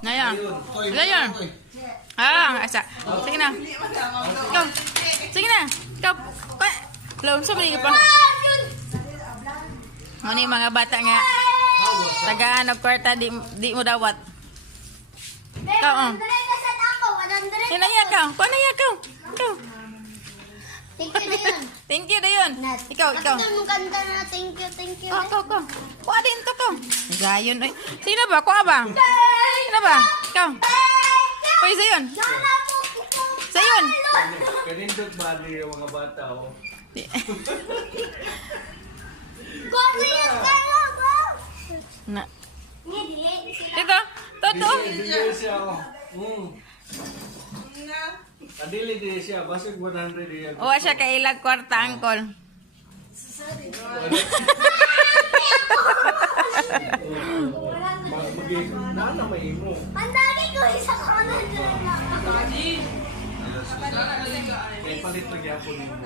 Ngayon. Ngayon. Asa. Sige na. Ikaw. Sige na. Ikaw. Laon sa mga pa. Ano yung mga bata nga. Tagaan og kwarta di mo dawat. Ikaw, Hinaya ka. Kuha na ya ka. Ikaw. Thank you, Dayon. Thank you, Dayon. Ikaw. Ang ganda na, thank you. Ko. Kuha din to ko. Gayon. Sino ba? Kuha ba? Sino ba? Ikaw. Hoy, Zayon. Zayon. Kanindot ba yung mga bata, oh? Na. Ito. Toto. Dili siya, oh. Adili din siya, basig 100 yan. Uwa siya kailag kwarta, angkol. Nana may imo. Pandagi ko isa ko na. Kaya palit lagi ako nimo.